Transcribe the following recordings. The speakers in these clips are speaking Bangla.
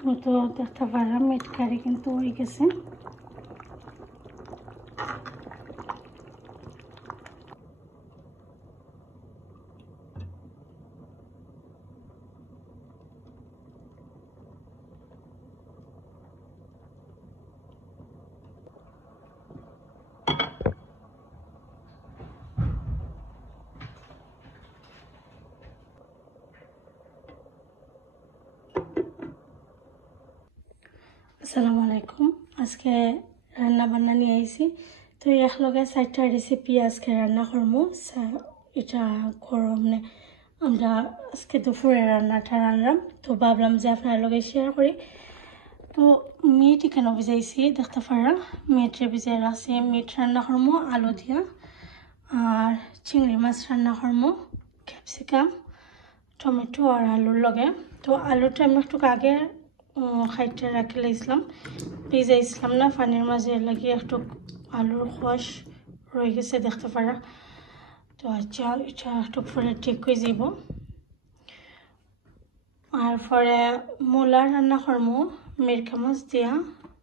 তো দেখতে পারলাম মিট কারি কিন্তু হয়ে গেছে। আসসালামু আলাইকুম। আজকে রান্না বান্না নিয়ে আইছি। তো এক লগে 4টা রেসিপি আজকে রান্না করবো। এটা গরমে আমরা আজকে দুপুরে রান্নাটা রান্নাম, তো ভাবলাম যে আপনার লগে শেয়ার করি। তো মিট এখানে ভিজাইছি, দেখতে পারা মিটে ভিজাই রাখছি। মিট রান্না করবো আলু দিয়া, আর চিংড়ি মাছ রান্না করবো ক্যাপসিকাম, টমেটো আর আলুর লগে। তো আলুটা আমি একটু আগে খাইতে রাখি লাইছিলাম, ভিজাইছিলাম না পানির মাঝে, লাগিয়ে একটু আলুর খোস রয়ে গেছে দেখতে পারা। তো আচ্ছা এটা একটু পরে ঠিক হয়ে যাব। আর পরে মূলা রান্না করবো মিরকা মাছ দিয়া।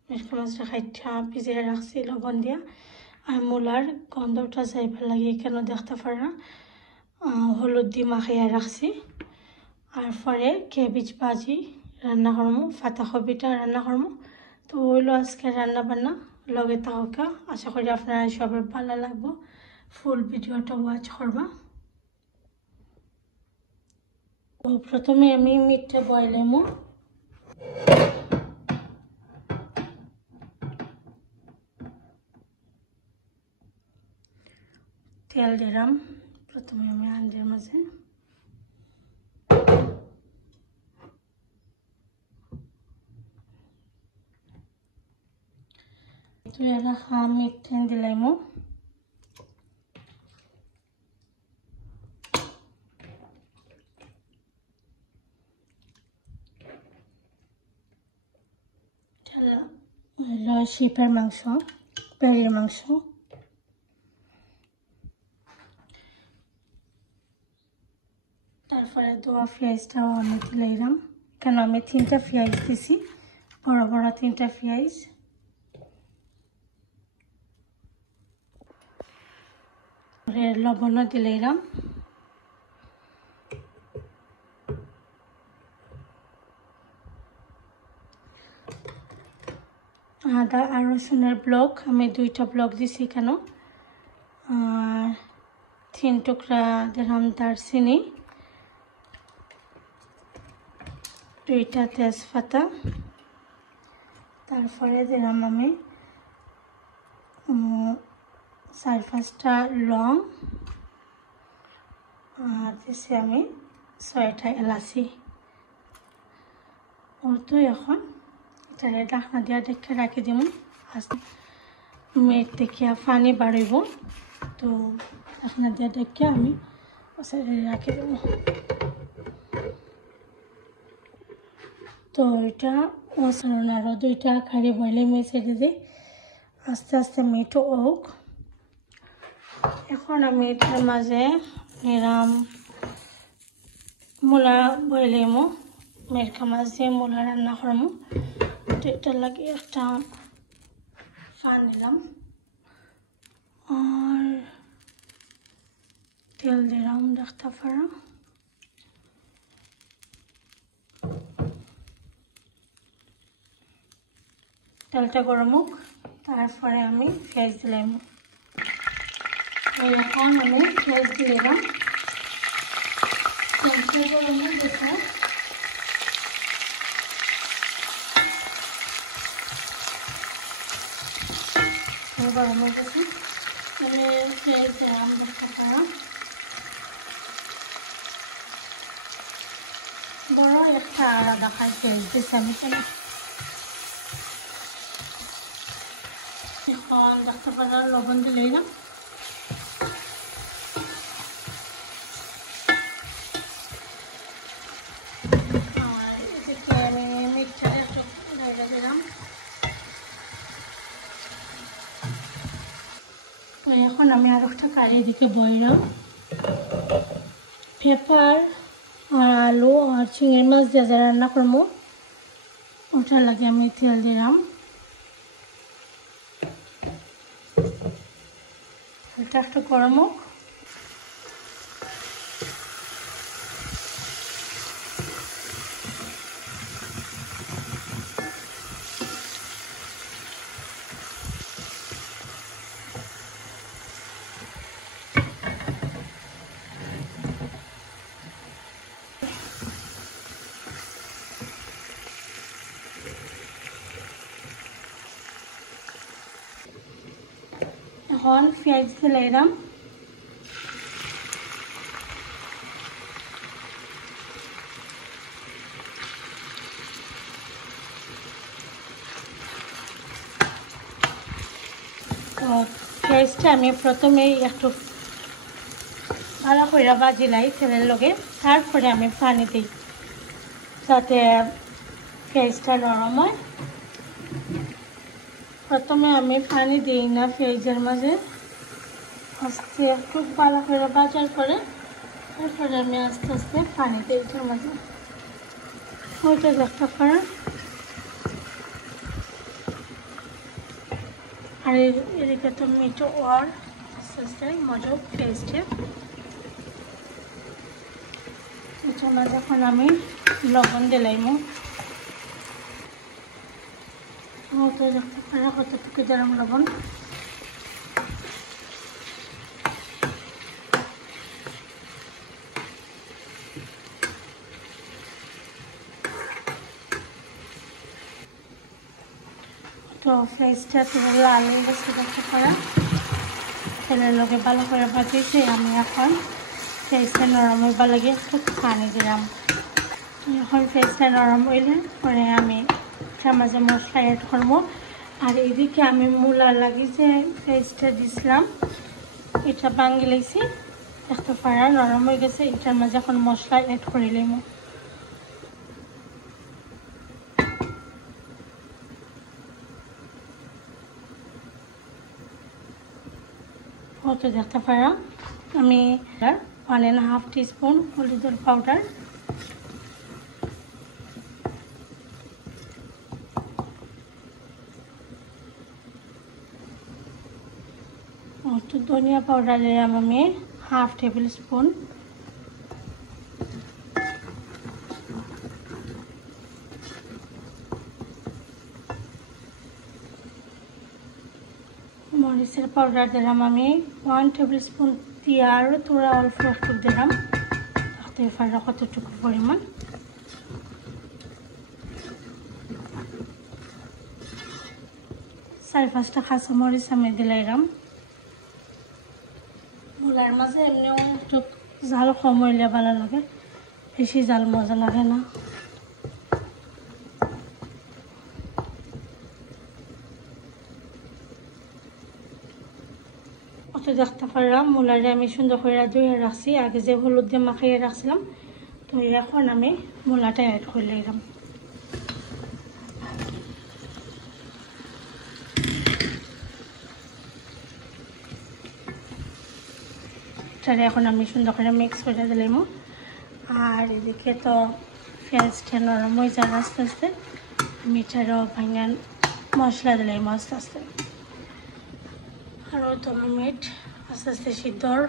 মিরকা মাছটা খাইটা ভিজিয়ে রাখছি লবণ দিয়া, আর মূলার গন্ধটা যাইবার লাগে কেন দেখতে পারা হলুদ দিয়ে মাখিয়ে রাখছি। আর পরে কেবিজ ভাজি রান্না করবো, পাতাকপিটা রান্না করবো। তো ওইলো আজকে রান্না বান্না, লগে থাকা। আশা করি আপনারা সবার ভালো লাগবো, ফুল ভিডিওটা ওয়াচ করবা। তো প্রথমে আমি মিটটা বয়লেমো। তেল দিলাম প্রথমে আমি আঞ্জার মাঝে। তো রাখা মিট দিলাইমো। শিপের মাংস, পেঁড়ির মাংস। তারপরে দোয়া পেঁয়াজটাও আমি দিলাম, কেন আমি 3টা পেঁয়াজ দিছি, বড় বড় 3টা পেঁয়াজ। লবণও দিলাম। আদা আর রসুনের ব্লক আমি 2টা ব্লক দিছি কেন। আর 3 টুকরা দিলাম দারচিনি, 2টা তেজপাতা। তারপরে দিলাম আমি 4-5টা লং, আর দিছি আমি 6টা এলাচি। ও তো এখন এটা ঢাকনা দিয়া দেখে রাখি দিব। মিট দেখিয়া পানি বাড়িব, তো ঢাকনা দিয়া দেখে আমি রাখি দেব। তো এটা মশলা আরও 2টা খাড়ি বইলে মিশিয়ে দিই, আস্তে আস্তে মিটও হোক। এখন আমি এটার মাঝে নিলাম মূলা বইলেমো, মিরকা মাছ দিয়ে মূলা রান্না করবো। তো এটা লাগে একটা ফান নিলাম, আর তেল দিলাম দেখতে পারা। তেলটা গরম হোক, তারপরে আমি পেঁয়াজ দিলাম। এখন আমি পেঁয়াজ দিলাম, তেলটা গরম হোক দেখো। গরম হয়ে গেছে, আমি পেঁয়াজ দিলাম দেখতে পারা। বড় একটা আলাদা খাই পেঁয়াজ দিচ্ছি আমি। এখন দেখতে পারা লবণ দিলাম। আর এদিকে আমি মিক্সচারে একটু ঢেলে দিলাম। তো এখন আমি আর একটা কারি এদিকে বইলাম। পেঁপা আর আলু আর চিংড়ি মাছ দিয়ে রান্না করবো। ওটার লাগে আমি তেল দিলাম। এটা একটু গরম হোক। এখন পেঁয়াজ দিলাম। তো পেঁয়াজটা আমি প্রথমেই একটু ভালো করে ভাজি লাই তেলের লগে, তারপরে আমি পানি দিই যাতে পেঁয়াজটা নরম হয়। প্রথমে আমি পানি দিই না পেঁয়াজের মাঝে, আস্তে একটু ভালো করে ভাজার পরে তারপরে আমি আস্তে আস্তে পানি দিই এটার মাঝে। ওইটা দেখতে পারেন। আর এদিকে তো মিটো আর আস্তে আস্তে মজা পেস্টে এটার মাঝে এখন আমি লবণ দিলাইমু। তো দেখতে পারেন কতটুকু দিলাম লবণ। তো পেঁয়াজটা তুমি লাল হয়ে গেছে দেখতে পারেন। তেলের লগে ভালো করে ভাজিয়েছি। আমি এখন পেঁয়াজটা নরম হইবার লাগে একটু পানি দিলাম। এখন পেঁয়াজটা নরম হইলে পরে আমি তার মাঝে মশলা অ্যাড করবো। আর এদিকে আমি মূলা লাগি যে পেঁয়াজটা দিছিলাম এটা ভাঙি লাইছি দেখতে পারেন, নরম হয়ে গেছে। এটার মাঝে এখন মশলা অ্যাড করে নিলাম। তো দেখতে পারা আমি 1.5 টিস্পুন হলুদের পাউডার, ধনিয়া পাউডার দিলাম আমি 1/2 টেবিল স্পুন, মরিচের পাউডার দিলাম আমি 1 টেবিল স্পুন দিয়ে আরও তোরা অল্প একটু দিলাম, দেখতে পারা কতটুকু পরিমাণ। 4-5টা কাঁচামরিচ আমি দিলাম। মূলার মাঝে এমনিও একটু জাল কম হইলে ভালো লাগে, বেশি জাল মজা লাগে না। অত দেখতে পারলাম মূলারে আমি সুন্দর করে ধুয়ে রাখছি, আগে যে হলুদ দিয়ে মাখাইয়ে রাখছিলাম। তো এখন আমি মূলাটা অ্যাড করে নিলাম। এটারে এখন আমি সুন্দর করে মিক্স করে দিলাম। আর এদিকে তো পেঁয়াজটা নরম হয়ে যাবে আস্তে আস্তে, আমি এটারও ভাঙান মশলা দিলাম আস্তে আস্তে। আরও 10 মিনিট আস্তে আস্তে সিদ্ধর।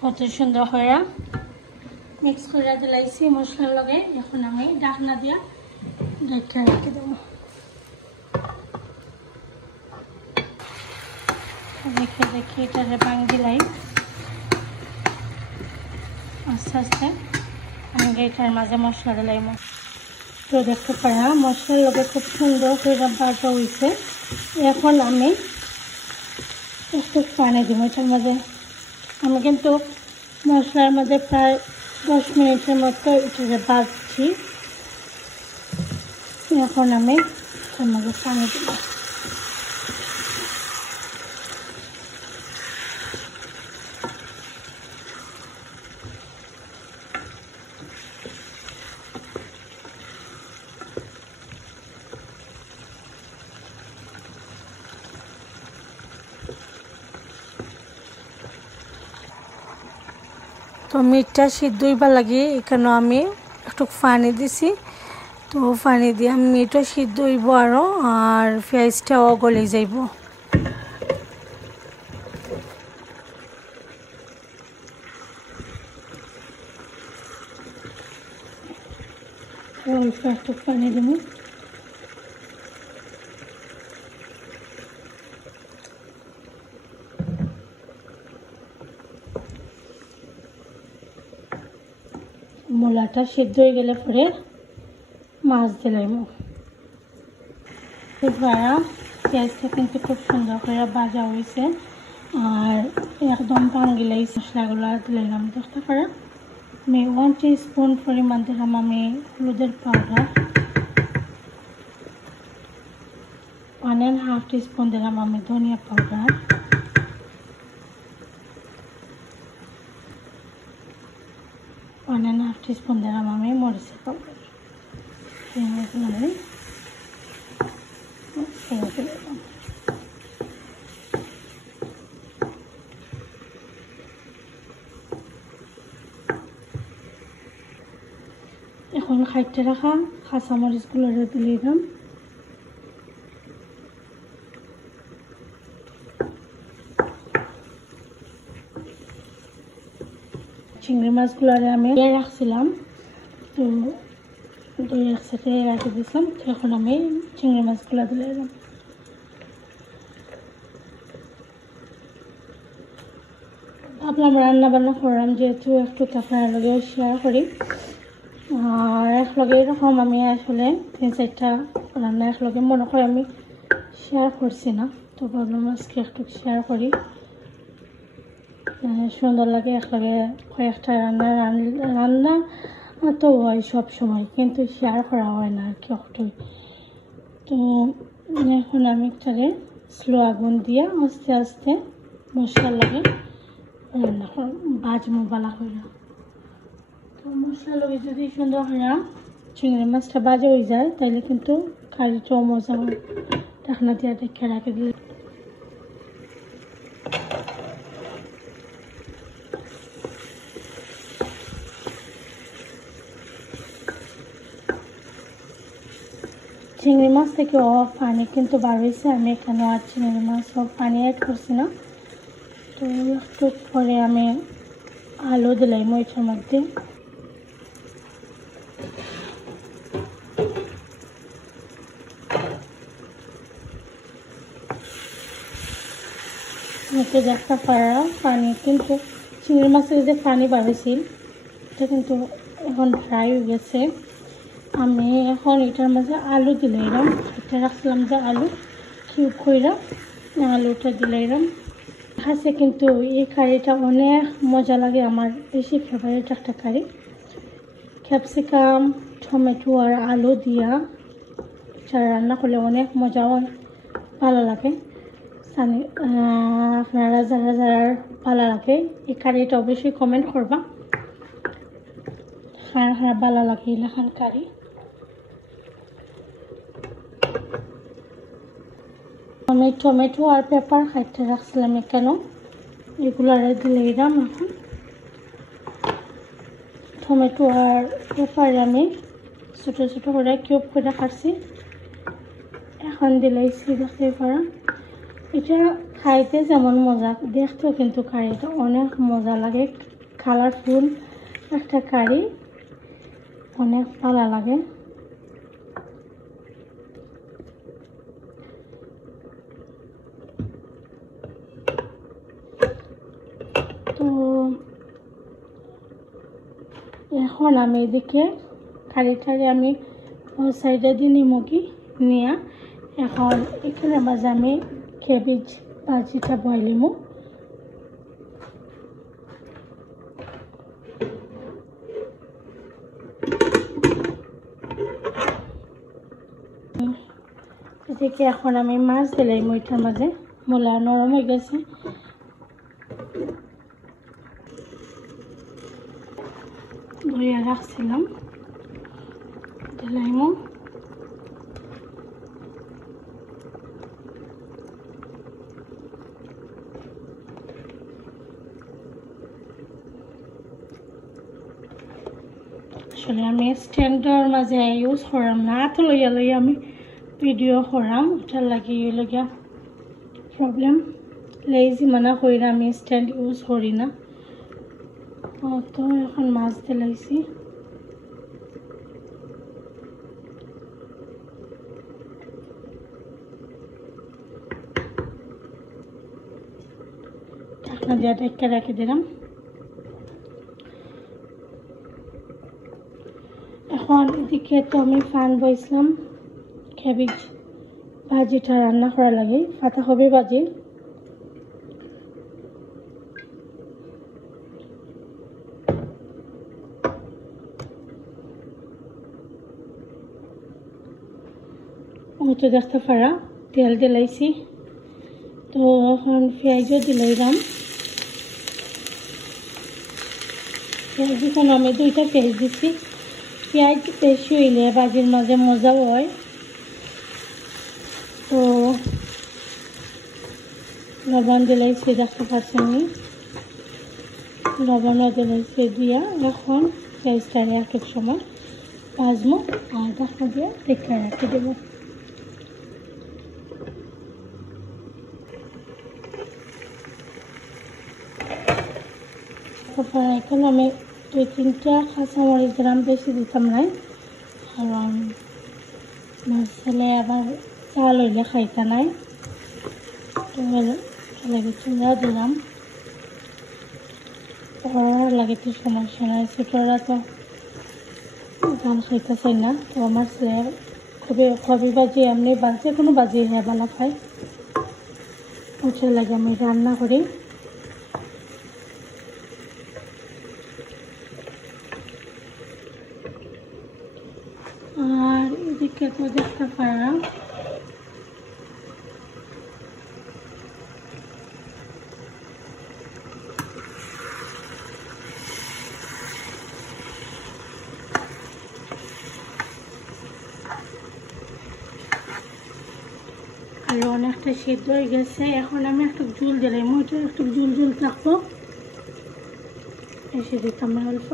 কত সুন্দর হয়ে মিক্স করে দিলাইছি মশলার লগে। এখন আমি ঢাকনা দিয়া ঢেকে রেখে দেবো। দেখে দেখে এটারে ভাঙ দিলাই আস্তে আস্তে। আমি এটার মাঝে মশলা দিলাম। তো দেখতে পারা মশলার লগে খুব সুন্দর করে ভাজা হয়েছে। এখন আমি একটু পানি দিব এটার মাঝে। আমি কিন্তু মশলার মধ্যে প্রায় 10 মিনিটের মতো এটাকে ভাজছি। এখন আমি এটার মাঝে পানি দিব। তো মিটটা সিদ্ধইবার লাগে এখানে আমি একটু পানি দিছি। তো পানি দিয়ে মিটও সিদ্ধ হইব আরও, আর পেঁয়াজটাও গলে যাইব। অল্প একটু পানি দেব। মূলাটা সিদ্ধ হয়ে গেলে পরে মাছ দিলাম। পেঁয়াজটা কিন্তু খুব সুন্দর করে ভাজা হয়েছে, আর একদম পাঙ্গিলাই মশলাগুলো দিলাম। দেখতে পারা আমি 1 টিস্পুন পরিমাণ দিলাম আমি হলুদের পাউডার, 1.5 টিস্পুন দিলাম আমি ধনিয়া পাউডার, 1.5 টিস্পুন দিলাম আমি মরিচের পাউডার। এখন খাইতে রাখা কাঁচামরিচগুলো দিলাম। চিংড়ি মাছগুলো আমি রাখছিলাম, তো দুই একসাথে রাখে দিয়েছিলাম। এখন আমি চিংড়ি মাছগুলো দিলাম। ভাবলাম রান্না বান্না করলাম যেহেতু একটু আপনার লগেও শেয়ার করি। আর একলগে এরকম আমি আসলে 3-4টা রান্না একলগে মনে করে আমি শেয়ার করছি না, তো ভাবলাম আজকে একটু শেয়ার করি। সুন্দর লাগে একলগে কয়েকটা রান্না তো হয় সব সময়, কিন্তু শেয়ার করা হয় না আর কি একটু। তো এখন আমি একটারে স্লো আগুন দিয়ে আস্তে আস্তে মশলা লাগে রান্না ভাজমো বালা হইল। তো মশলা লগে যদি সুন্দর হয় চিংড়ি মাছটা ভাজা হয়ে যায় তাহলে কিন্তু কারিটাও মজা হয়। ঢাকনা দিয়ে দেখে রাখে দিলে চিংড়ি মাছ থেকে পানি কিন্তু বার হয়েছে। আমি এখানে আর চিংড়ি মাছ সব পানি অ্যাড করছি না। তো একটু পরে আমি আলু দিলাম ওইটার মধ্যে। দেখতে পারা পানি কিন্তু চিংড়ি মাছের যে পানি বাড়েছিল এটা কিন্তু এখন ফ্রাই হয়ে গেছে। আমি এখন এটার মাঝে আলু দিলাম। এটা রাখছিলাম যে আলু কিউব কইরা আলুটা দিলাম। খাসে কিন্তু এই কারিটা অনেক মজা লাগে, আমার বেশি ফেভারিট একটা কারি। ক্যাপসিকাম, টমেটো আর আলু দিয়া এটা রান্না করলে অনেক মজা হয়, ভালো লাগে। আপনারা যারা যারা ভালো লাগে এই কারিটা অবশ্যই কমেন্ট করবা কার ভালো লাগে এলাকার কারি। আমি টমেটো আর পেপার খাইতে রাখছিলাম কেন এগুলো দিলাম। এখন টমেটো আর পেপার আমি ছোটো ছোটো করে কিউব করে কাটছি, এখন দিলাইছি। দেখতে পারা এটা খাইতে যেমন মজা, দেখতেও কিন্তু কারিটা অনেক মজা লাগে। কালারফুল একটা কারি, অনেক ভালো লাগে। তো এখন আমি এদিকে কারিটারে আমি সাইডে দিয়ে নিমকি নিয়ে এখন এখানে মাঝে আমি কেবেজ ভাজিটা বয়লিমু। এদিকে এখন আমি মাছ দিলাম ওইটার মাঝে। মূলা নরম হয়ে গেছে, ধুয়ে রাখছিলাম দিলাম। আসলে আমি স্ট্যান্ডার মাঝে ইউজ করাম না, তো লইয়া লইয়া আমি ভিডিও করাম, ওটার লাগে লগিয়া প্রবলেম। লেজি মানা কইরা আমি স্ট্যান্ড ইউজ করি না। তো এখন মাছ দিলাইছি, ঢাকনা দিয়ে ঢেকে রেখে দিলাম। এখন এদিকে তো আমি ফ্যান বইছিলাম, ক্যাবেজ ভাজিটা রান্না করা লাগে, পাতাকপি ভাজি। তো দেখতে পারা তেল দিলাইছি, তো এখন পেঁয়াজও দিলাইলাম। পেঁয়াজ এখন আমি 2টা পেঁয়াজ দিচ্ছি। পেঁয়াজ বেশি হইলে ভাজির মাঝে মজা হয়। তো লবণ দিলাইছি, দেখতে পাচ্ছেন, লবণও দিলাইছি দিয়া এখন পেঁয়াজটা এক এক সময় ভাজবো আর ঢাকনা দিয়ে ঢেকে রেখে দেবো। তারপর এখন আমি 2-3টা কাঁচামরিচ দিলাম, বেশি দিতাম নাই, কারণ মাছ ছেলে আবার চাল হইলে খাইতে নাই। তো চুলা দিলাম, ওরা লাগে তো সমস্যা নাই, ছোটরা তো ধান খাইতে চাই না। তো আমার ছেলে কবি ভাজি এমনি যে কোনো ভাজি হ্যাঁ ভালো খায়, ওটার লাগে আমি রান্না করি। আর এদিকে তো দেখতে পারলাম আলু অনেকটা সিদ্ধ হয়ে গেছে। এখন আমি একটু ঝুল দিলাম, ওইটা একটু ঝুল ঝুল থাকবো, এসে দিতাম না অল্প।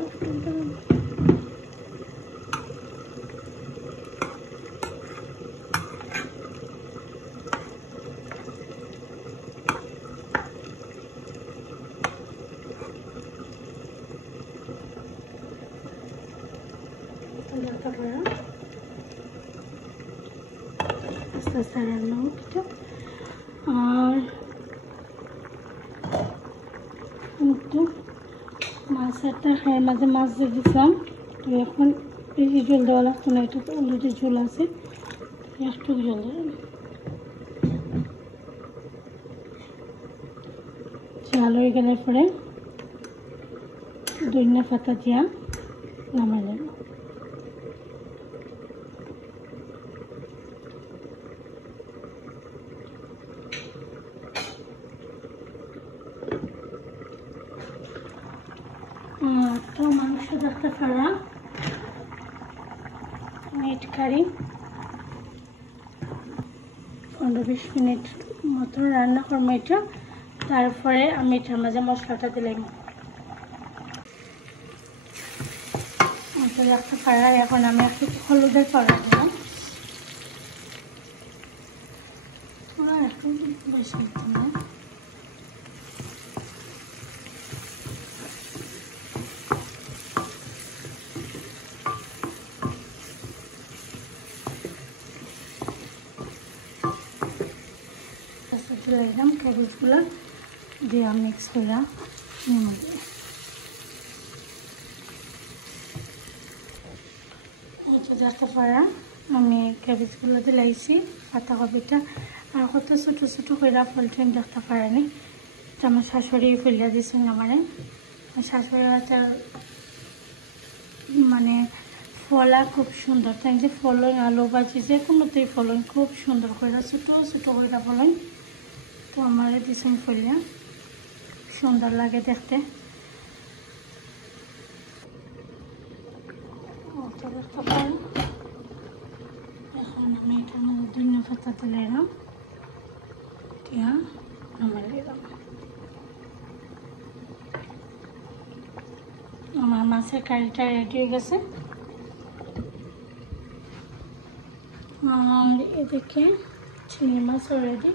আস্তে আস্তে রান্না হচ্ছে। আর একটু মাছের তরকারির মাঝে মাছ দিয়ে দিতাম, তো এখন বেশি ঝোল দেওয়া লাগতো না, এটা অলরেডি ঝোল আছে, একটু ঝোল দিলাম। চাল হয়ে গেলে পরে ধনিয়া পাতা দিয়া নামাই নেব। তো মাংস দেখতে পারা মিট কারি 15-20 মিনিট মতো রান্না করবো এটা। তারপরে আমি এটার মাঝে মশলাটা দিলাম। দেখতে পারা এখন আমি একটু হলুদের পাউডার দিলাম, একটু বেশি দিতাম না। দিলাম ক্যাবেজগুলো দিয়ে মিক্স করে নেমে দিই। দেখতে পারা আমি ক্যাবেজগুলো দিলাইছি, পাতাকপিটা আর কত ছোটো ছোটো করে ফলটেন দেখতে পারেনি। আমার শাশুড়ি ফেলিয়া দিয়েছেন, আমার শাশুড়ি হাতের মানে ফলা খুব সুন্দর, তাই যে ফলন আলু ভাজি যে কোনোতেই ফলন খুব সুন্দর করে ছোটো ছোটো করে ফলন। তো আমার দিয়েছেন ফলিয়া, সুন্দর লাগে দেখতে। এখন আমি এটার মধ্যে ধনিয়া পাতা দিলাম, দিয়া নামাই দিলাম। আমার মাছের কারিটা রেডি হয়ে গেছে। আর এদিকে চিংড়ি মাছ অলরেডি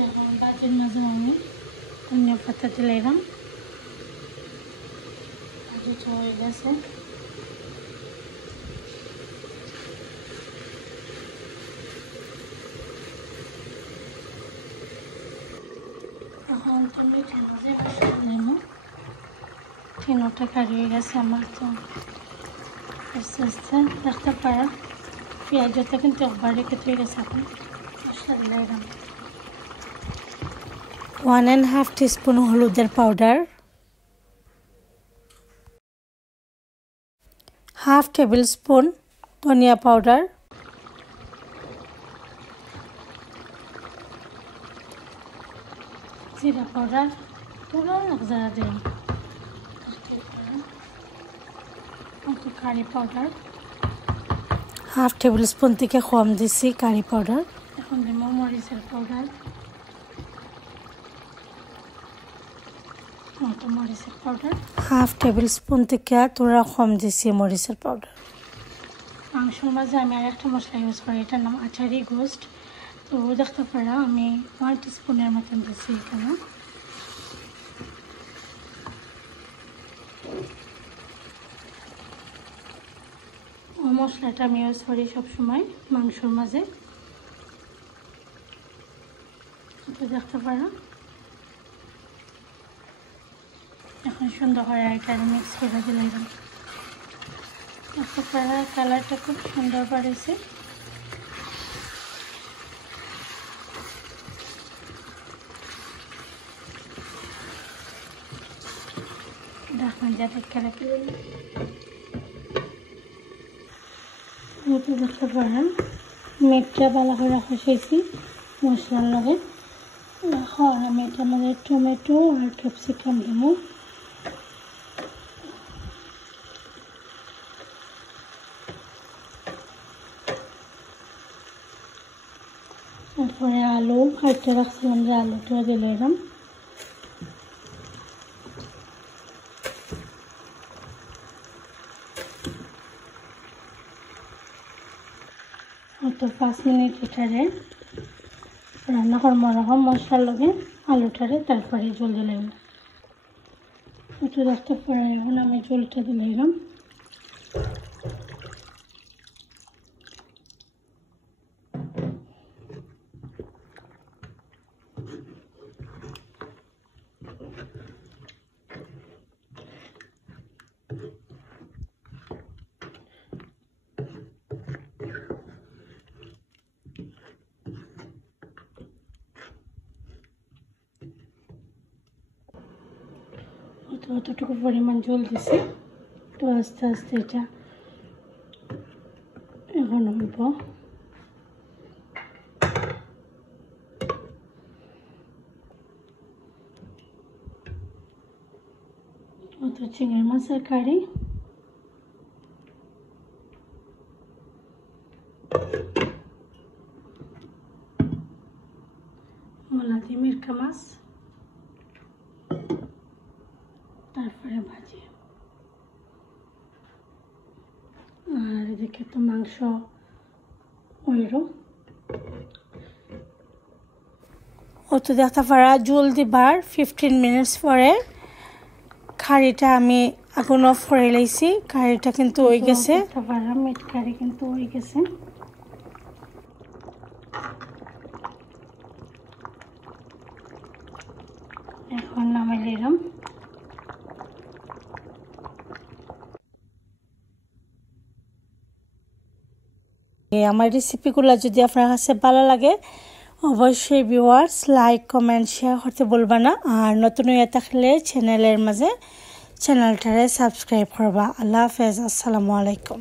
এখন বাজির মাঝে আমি ধনিয়া পাতা দিলাম ভাজিটা হয়ে গেছে এখন তুমি মাঝে দিলাম তিনটা কারি হয়ে গেছে আমার তো আস্তে আস্তে দেখতে পারা পেঁয়াজটা কিন্তু একবার রেখে হয়ে গেছে এখন মশলা দিলাম 1.5 টিস্পুন হলুদের পাউডার, 1/2 টেবিল স্পুন ধনিয়া পাউডার, জিরা পাউডার পুরো একজারা দিলাম, কারি পাউডার 1/2 টেবিল স্পুন থেকে কম দিছি কারি পাউডার। এখন দিব মরিচের পাউডার, মরিচের পাউডার 1/2 টেবিল স্পুন থেকে তোরা কম দিছি মরিচের পাউডার। মাংসের মাঝে আমি আর একটা মশলা ইউজ করি, এটার নাম আচারি গোস্ট। তো দেখতে পারা আমি 1 টিস্পুনের মতন দিচ্ছি এখানে। মশলাটা আমি ইউজ করি সবসময় মাংসের মাঝে, দেখতে পারা। এখন সুন্দর করে এটা মিক্স করে দিলাম, দেখতে পারা কালারটা খুব সুন্দর বাড়িয়েছে। ঢাকনা দিয়ে ঢেকে রেখে দিলাম। দেখতে পারেন মেটটা ভালো করে কষাইছি মশলার লগে। এখন আমি এটার মধ্যে টমেটো আর ক্যাপসিকাম দেব, তারপরে আলু কাটতে রাখছিলাম যে আলুটা দিলাম, তো 5 মিনিট এটারে রান্না করবো রকম মশলার লগে আলুটারে, তারপরে জল দিলাম। একটু দেখতে পারে এখন আমি জলটা দিলাম। অতটুকু পরিমাণ জল দিছি, তো আস্তে আস্তে এটা এখন হইব। অত চিংড়ি মাছের কারি, মলাদি মিরকা মাছ, তারপরে ভাজি। আর এদিকে তো মাংস ওইরো অত দেখতে পারা জল দিবার 15 মিনিটস পরে কারিটা আমি আগুন অফ করে লাইছি। কারিটা কিন্তু হয়ে গেছে, মিট কারি কিন্তু হয়ে গেছে। এখন নামাই দিলাম। আমার রেসিপিগুলো যদি আপনার কাছে ভালো লাগে অবশ্যই ভিউয়ার্স লাইক কমেন্ট শেয়ার করতে বলবা না। আর নতুন হয়ে থাকলে চ্যানেলের মাঝে চ্যানেলটারে সাবস্ক্রাইব করবা। আল্লাহ হাফেজ, আসসালামু আলাইকুম।